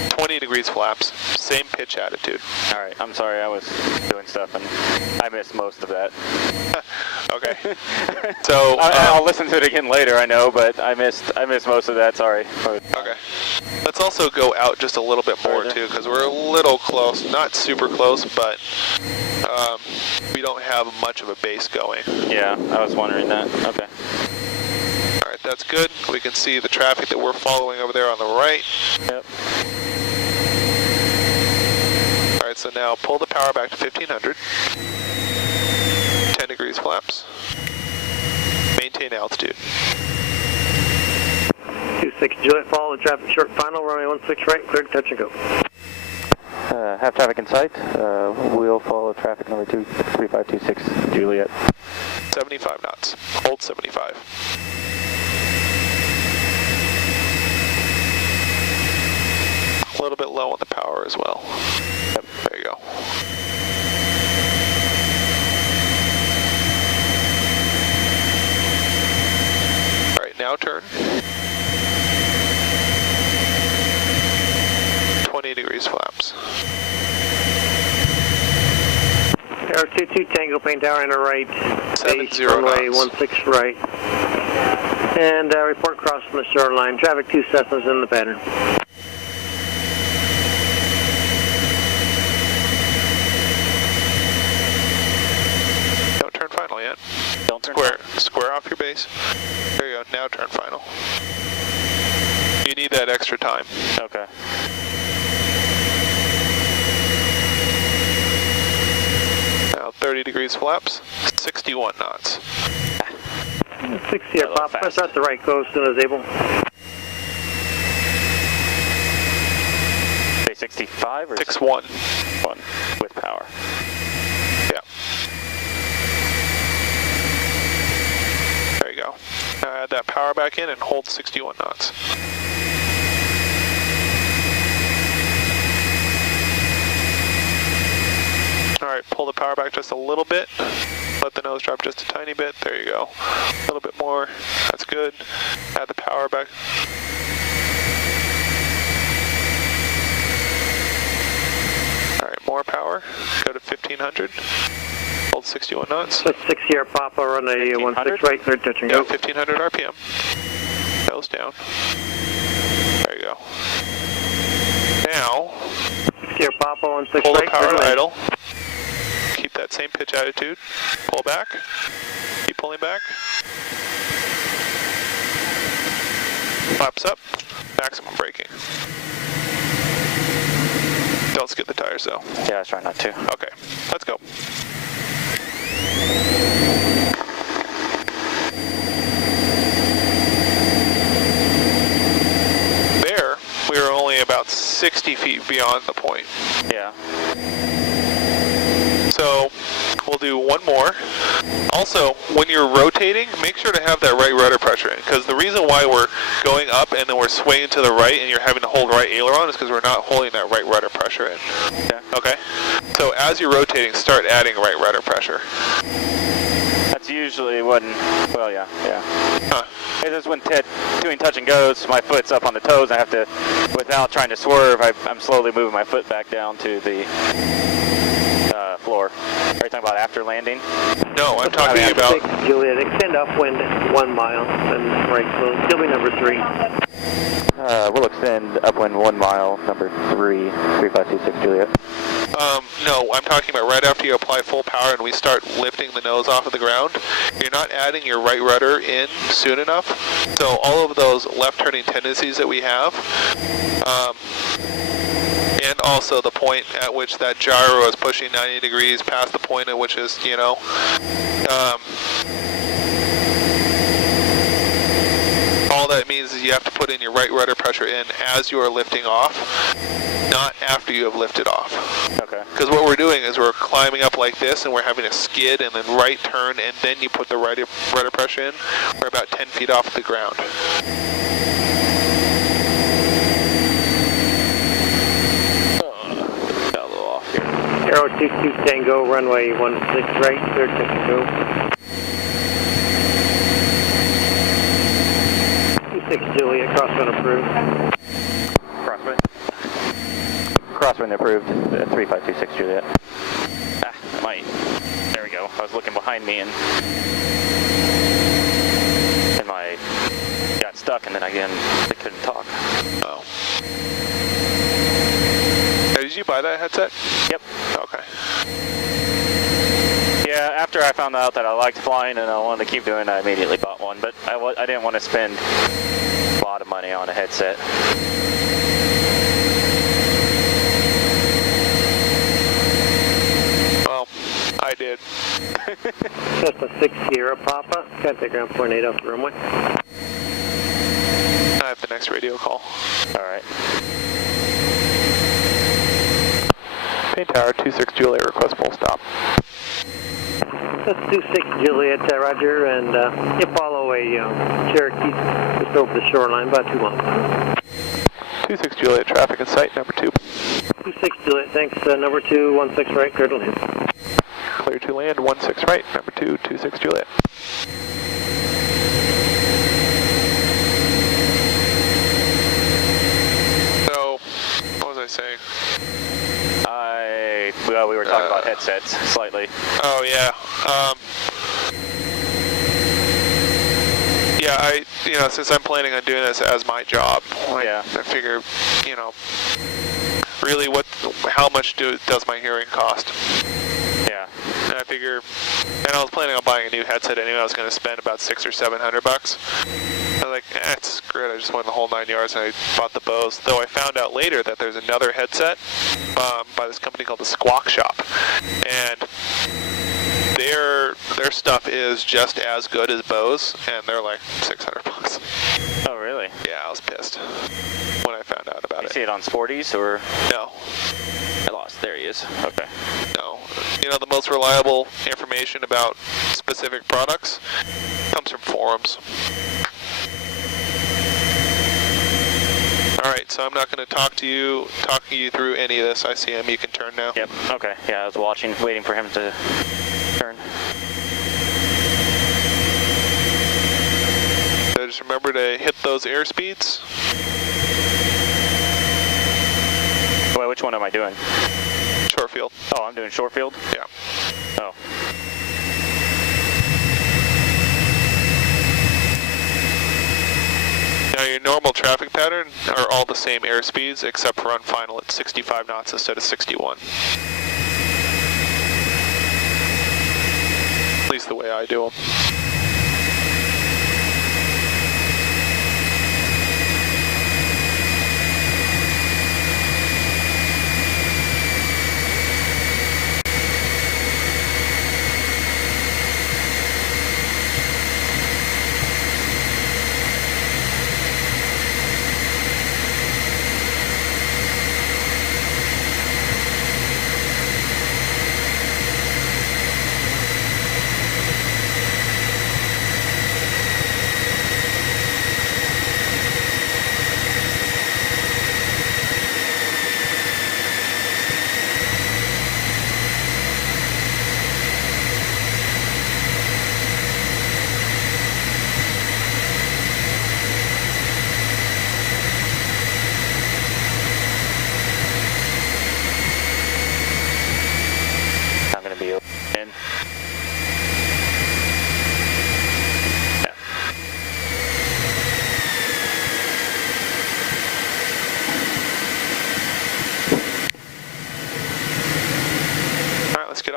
20 degrees flaps, same pitch attitude. All right, I'm sorry, I was doing stuff and I missed most of that. Okay. So I'll listen to it again later, I know, but I missed most of that, sorry. Okay. Let's also go out just a little bit more too, because we're a little close, not super close, but we don't have much of a base going. Yeah, I was wondering that. Okay. All right, that's good. We can see the traffic that we're following over there on the right. Yep. All right, so now pull the power back to 1500. 10 degrees flaps. Maintain altitude. 26 Juliet, follow the traffic short final, runway 16 right, clear to touch and go. Have traffic in sight. We'll follow traffic number 3526 Juliet. 75 knots. Hold 75. A little bit low on the power as well. Yep, there you go. All right, now turn. 20 degrees flaps. Air 22 Tango, Pain Tower, enter right. 70 runway knots. 16 right. And report cross from the shoreline. Traffic 2 Cessnas in the pattern. Don't turn final yet. Don't turn Square off your base. There you go. Now turn final. You need that extra time. Okay. Now 30 degrees flaps, 61 knots. 60 or pop, press out the right coast as soon as able. Say 65 or 61. 1 with power. Yeah. There you go. Now add that power back in and hold 61 knots. Alright, pull the power back just a little bit. Let the nose drop just a tiny bit. There you go. A little bit more. That's good. Add the power back. Alright, more power. Go to 1500. Hold 61 knots. 60 or Papa, runway 16 right, clear touch and Yeah, go. 1500 RPM. Nose down. There you go. Now, 60 or Papa, 16 pull the right, power clear to to idle. Keep that same pitch attitude. Pull back. Keep pulling back. Flaps up. Maximum braking. Don't skip the tires though. Yeah, I was trying not to. Okay, let's go. There, we were only about 60 feet beyond the point. Yeah. So we'll do one more. Also, when you're rotating, make sure to have that right rudder pressure in, because the reason why we're going up and then we're swaying to the right and you're having to hold right aileron is because we're not holding that right rudder pressure in. Okay. Okay? So as you're rotating, start adding right rudder pressure. That's usually when, well, yeah. Huh. It is when doing touch and goes, my foot's up on the toes, I have to, without trying to swerve, I'm slowly moving my foot back down to the floor. Are you talking about after landing? No, I'm talking about... Juliet, extend upwind 1 mile and right close. Still be number 3. We'll extend upwind 1 mile, number 3, 3526 Juliet. No, I'm talking about right after you apply full power and we start lifting the nose off of the ground, you're not adding your right rudder in soon enough. So all of those left turning tendencies that we have, and also the point at which that gyro is pushing 90 degrees past the point at which is, you know, all that means is you have to put in your right rudder pressure in as you are lifting off, not after you have lifted off. Okay. Because what we're doing is we're climbing up like this and we're having a skid and then right turn and then you put the right rudder pressure in. We're about 10 feet off the ground. Got a little off here. Aero 22 Tango, runway 16 right, clear to go. 26 Juliet, crosswind approved. Crosswind. Crosswind approved, 3526 Juliet. Ah, might. There we go. I was looking behind me and my got stuck and then again I couldn't talk. Oh. Did you buy that headset? Yep. Okay. Yeah, after I found out that I liked flying and I wanted to keep doing it, I immediately bought one, but I didn't want to spend a lot of money on a headset. Well, I did. Just a 6 Sierra Papa, contact ground 0.8 off the runway. I have the next radio call. Alright. Main tower, 26 Juliet, request full stop. That's 26 Juliet, Roger, and you follow a Cherokee just over the shoreline, about 2 miles. 26 Juliet, traffic in sight, number 2. 26 Juliet, thanks, number 2, 16 right, clear to land. Clear to land, 16 right, number 2, 26 Juliet. So, what was I saying? Well, we were talking about headsets slightly. Oh, yeah. Yeah, since I'm planning on doing this as my job, Yeah. I figure, really how much does my hearing cost? Yeah. And I figure, and I was planning on buying a new headset anyway. I was going to spend about $600 or $700. I was like, screw it. I just went the whole 9 yards and I bought the Bose. Though I found out later that there's another headset by this company called the Squawk Shop, and their stuff is just as good as Bose, and they're like $600. Oh, really? Yeah, I was pissed when I found out about You it. see it on Sporties or? No. I lost. There he is. Okay. No. The most reliable information about specific products comes from forums. Alright, so I'm not going to talking you through any of this. I see him. You can turn now. Yep. Okay. Yeah, I was watching, waiting for him to turn. So just remember to hit those airspeeds. Wait, which one am I doing? Short field. Oh, I'm doing short field? Yeah. Oh. Now your normal traffic pattern are all the same airspeeds except for on final at 65 knots instead of 61. At least the way I do them.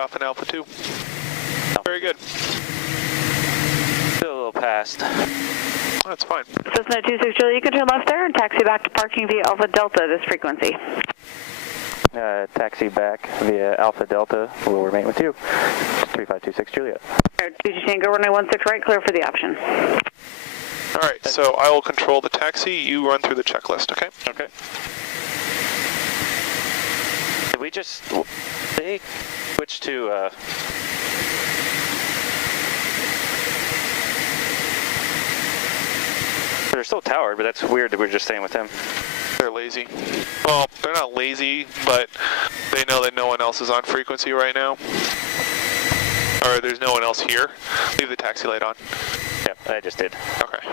off in Alpha 2. Very good. Still a little past. That's fine. Cessna 26 Julia, you can turn left there and taxi back to parking via Alpha Delta, this frequency. Taxi back via Alpha Delta. We'll remain with you. 3526 Julia. 2G Tango, runway 16 right, clear for the option. All right, so I will control the taxi. You run through the checklist, okay? Okay. Did we just... They switched to... They're still towered, but that's weird that we're just staying with them. They're lazy. Well, they're not lazy, but they know that no one else is on frequency right now. Or there's no one else here. Leave the taxi light on. Yep, I just did. Okay.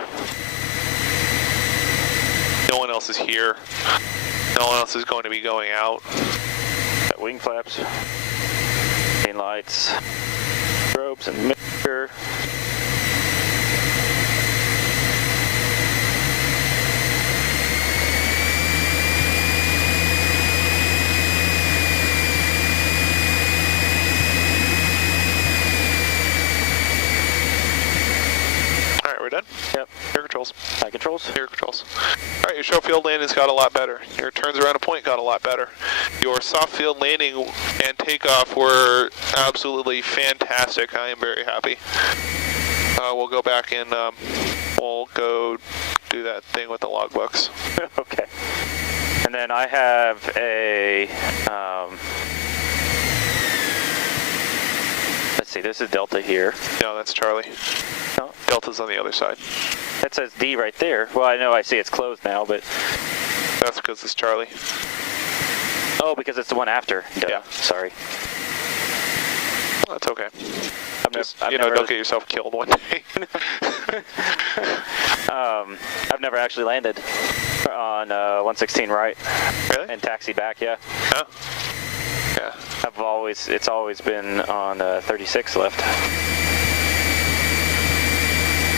No one else is here. No one else is going to be going out. Got wing flaps, main lights, strobes, and mixture. Done? Yep. Air controls. High controls. Air controls. All right, your short field landing's got a lot better. Your turns around a point got a lot better. Your soft field landing and takeoff were absolutely fantastic. I am very happy. We'll go back and we'll go do that thing with the logbooks. Okay. And then I have a... let's see, this is Delta here. No, that's Charlie. No. Delta's on the other side. That says D right there. Well, I know I see it's closed now, but... That's because it's Charlie. Oh, because it's the one after. Duh. Yeah. Sorry. Well, that's okay. I've never, don't get yourself killed one day. I've never actually landed on 116 right. Really? And taxied back, yeah. Huh? Yeah. It's always been on 36 left.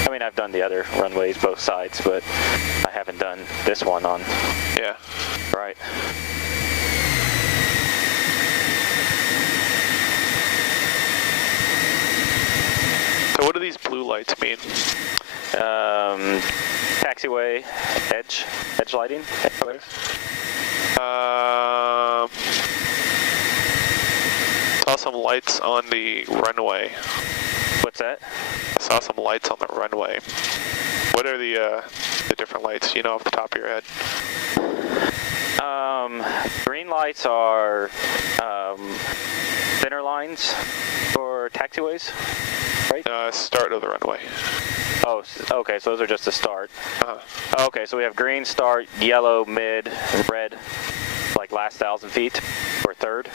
I mean, I've done the other runways, both sides, but I haven't done this one on. Yeah. Right. So what do these blue lights mean? Taxiway edge lighting. Saw some lights on the runway. What's that? I saw some lights on the runway. What are the different lights? You know off the top of your head? Green lights are center lines for taxiways, right? Start of the runway. Oh, okay, so those are just the start. Uh-huh. Okay, so we have green start, yellow mid, red, like last 1,000 feet, or third.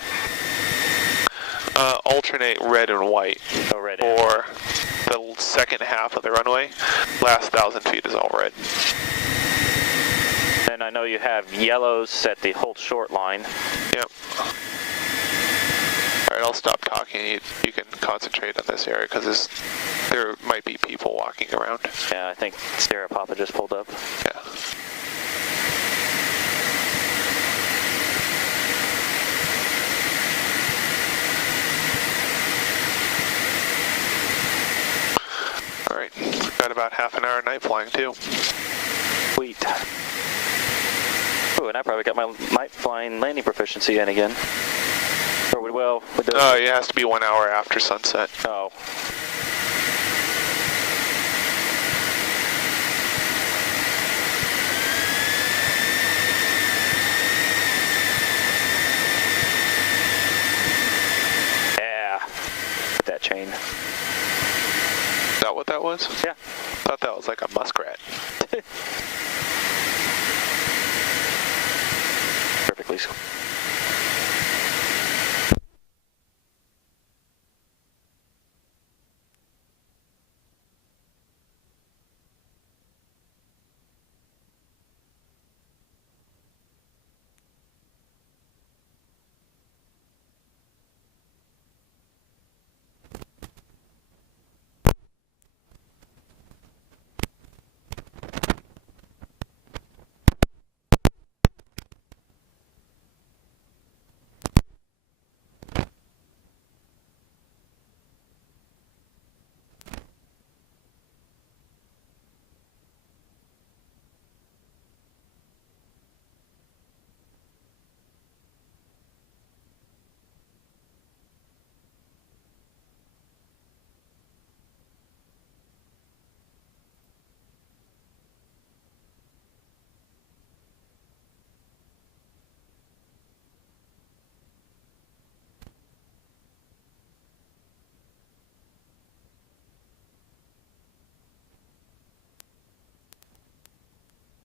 Alternate red and white. Oh, red. For the second half of the runway, last 1,000 feet is all red. And I know you have yellows at the hold short line. Yep. All right, I'll stop talking. You can concentrate on this area because there might be people walking around. Yeah, I think Sierra Papa just pulled up. Yeah. All right, we've got about half an hour of night flying too. Sweet. Oh, and I probably got my night flying landing proficiency in again. Or we will. Oh, it has to be 1 hour after sunset. Oh. Yeah. With that chain. Is that what that was? Yeah. I thought that was like a muskrat. Perfectly.